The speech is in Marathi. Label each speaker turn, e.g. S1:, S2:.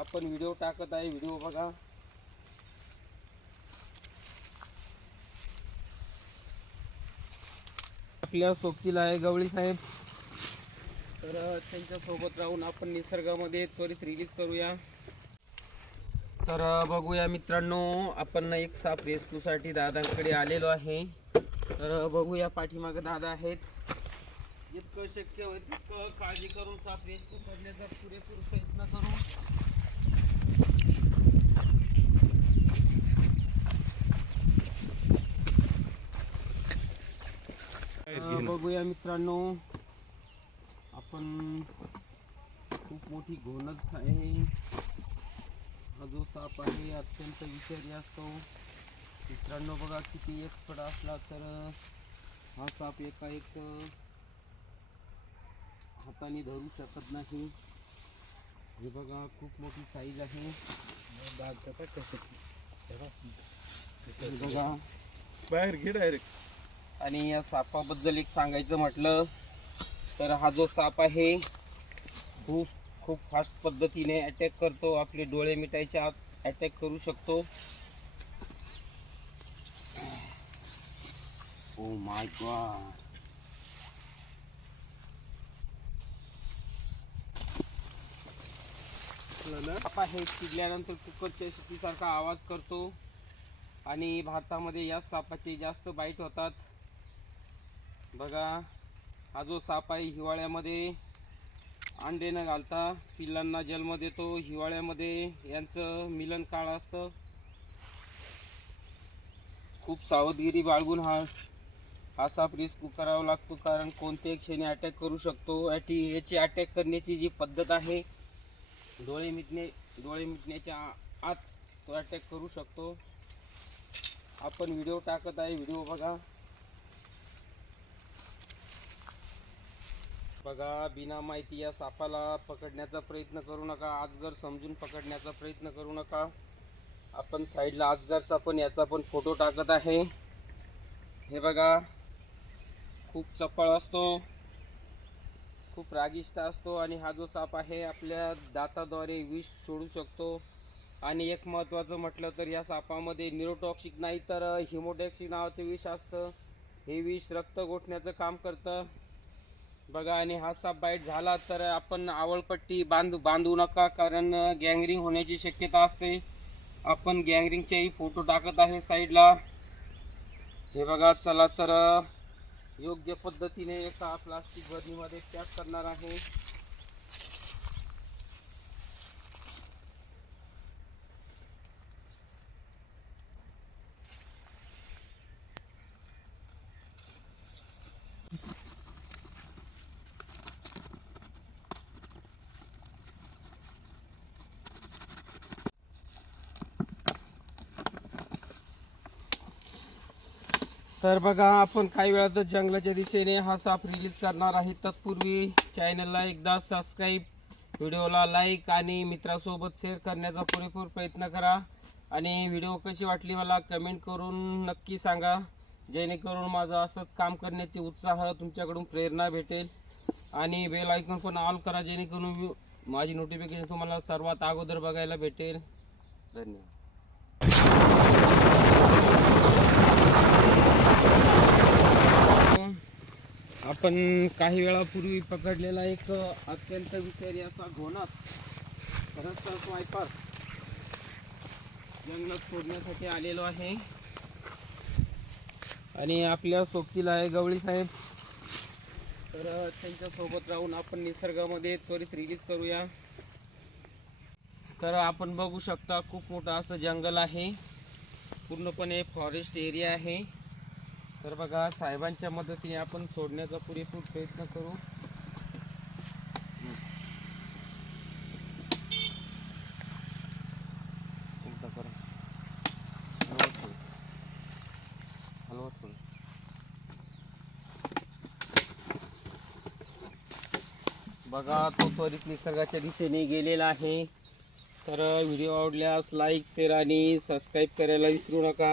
S1: आपण व्हिडिओ टाकत आहे. व्हिडिओ बघा. आपल्या सोबतील आहे गवळी साहेब. तर त्यांच्यासोबत राहून आपण निसर्गामध्ये त्वरित रिलीज करूया. तर बघूया मित्रांनो आपण एक साप रेस्क्यूसाठी दादांकडे आलेलो आहे. तर बघूया पाठीमागे दादा आहेत. जितकं शक्य होईल तितकं काळजी करून साप रेस्क्यू करण्याचा पुरेपूर प्रयत्न करू. बघूया मित्रांनो. आपण खूप मोठी घोणच आहे. हा जो साप आहे अत्यंत विषारी असतो मित्रांनो बघा किती एक्सपर्ट असला तर हा साप एका एक हाताने धरू शकत नाही. हे बघा खूप मोठी साईज आहे. बघा.
S2: बाहेर घे डायरेक्ट
S1: आणि या सापाबद्दल एक सांगायचं म्हटलं तर हा जो साप आहे खूप खूप फास्ट पद्धतीने अटॅक करतो आपले डोळे मिटायच्या आत अटॅक करू शकतो. ओ माय गॉड साप आहे चिडल्यानंतर कुकरच्या शिट्टीसारखा आवाज करतो. आणि भारतामध्ये या सापाचे जास्त बाईट होतात. बघा हा जो साप आहे हिवाळ्यामध्ये अंडे न घालता पिल्लांना जन्म देतो. हिवाळ्यामध्ये यांचं मिलन काळ असतं. खूप सावधगिरी बाळगून हा हा साप रिस्क करावा लागतो कारण कोणत्याही क्षणी अटॅक करू शकतो. याची याची अटॅक करण्याची जी पद्धत आहे डोळे मिटणे डोळे मिटण्याच्या आत तो अटॅक करू शकतो. आपण व्हिडिओ टाकत आहे व्हिडिओ बघा. बघा बिना माहिती या सापाला पकडण्याचा प्रयत्न करू नका. आजगर समजून पकडण्याचा प्रयत्न करू नका. आपण साईडला आजगरचा पण याचा पण फोटो टाकत आहे. हे बघा खूप चपळ असतो. खूप रागिष्ट असतो आणि हा जो साप आहे आपल्या दाताद्वारे विष सोडू शकतो. आणि एक महत्त्वाचं म्हटलं तर या सापामध्ये न्यूरोटॉक्सिक नाही तर हिमोटॉक्सिक नावाचं विष असतं. हे विष रक्त गोठण्याचं काम करतं. बघा आणि हा साप बाईट झाला तर आपण आवळपट्टी बांधू बांधू नका कारण गँगरिंग होण्याची शक्यता असते. आपण गँगरिंगचेही फोटो टाकत आहे साईडला. हे बघा चला तर योग्य पद्धतीने एका प्लास्टिक बर्नीमध्ये पॅक करणार आहे. तर बघा आपण काही वेळातच जंगलाच्या दिशेने हा साप रिलीज करणार आहे. तत्पूर्वी चॅनलला एकदा सबस्क्राईब व्हिडिओला लाईक आणि मित्रासोबत शेअर करण्याचा पुरेपूर प्रयत्न करा. आणि व्हिडिओ कशी वाटली मला कमेंट करून नक्की सांगा. जेणेकरून माझं असंच काम करण्याची उत्साह तुमच्याकडून प्रेरणा भेटेल. आणि बेल ऐकून पण ऑल करा जेणेकरून मी- माझी नोटिफिकेशन तुम्हाला सर्वात अगोदर बघायला भेटेल. धन्यवाद. आपण काही वेळापूर्वी पकडलेला एक अत्यंत विषारी असा घोणस रस्ता वायपास जंगलात सोडण्यासाठी आलेलो आहे. आणि आपल्या सोबतील आहे गवळी साहेब. तर त्यांच्यासोबत राहून आपण निसर्गामध्ये त्वरित रिलीज करूया. तर आपण बघू शकता खूप मोठं असं जंगल आहे. पूर्णपणे फॉरेस्ट एरिया आहे. तर बघा साहेबांच्या मदतीने आपण सोडण्याचा पुरेपूर प्रयत्न करू. बघा तो त्वरित निसर्गाच्या दिशेने गेलेला आहे. तर व्हिडिओ आवडल्यास लाईक शेअर आणि सबस्क्राईब करायला विसरू नका.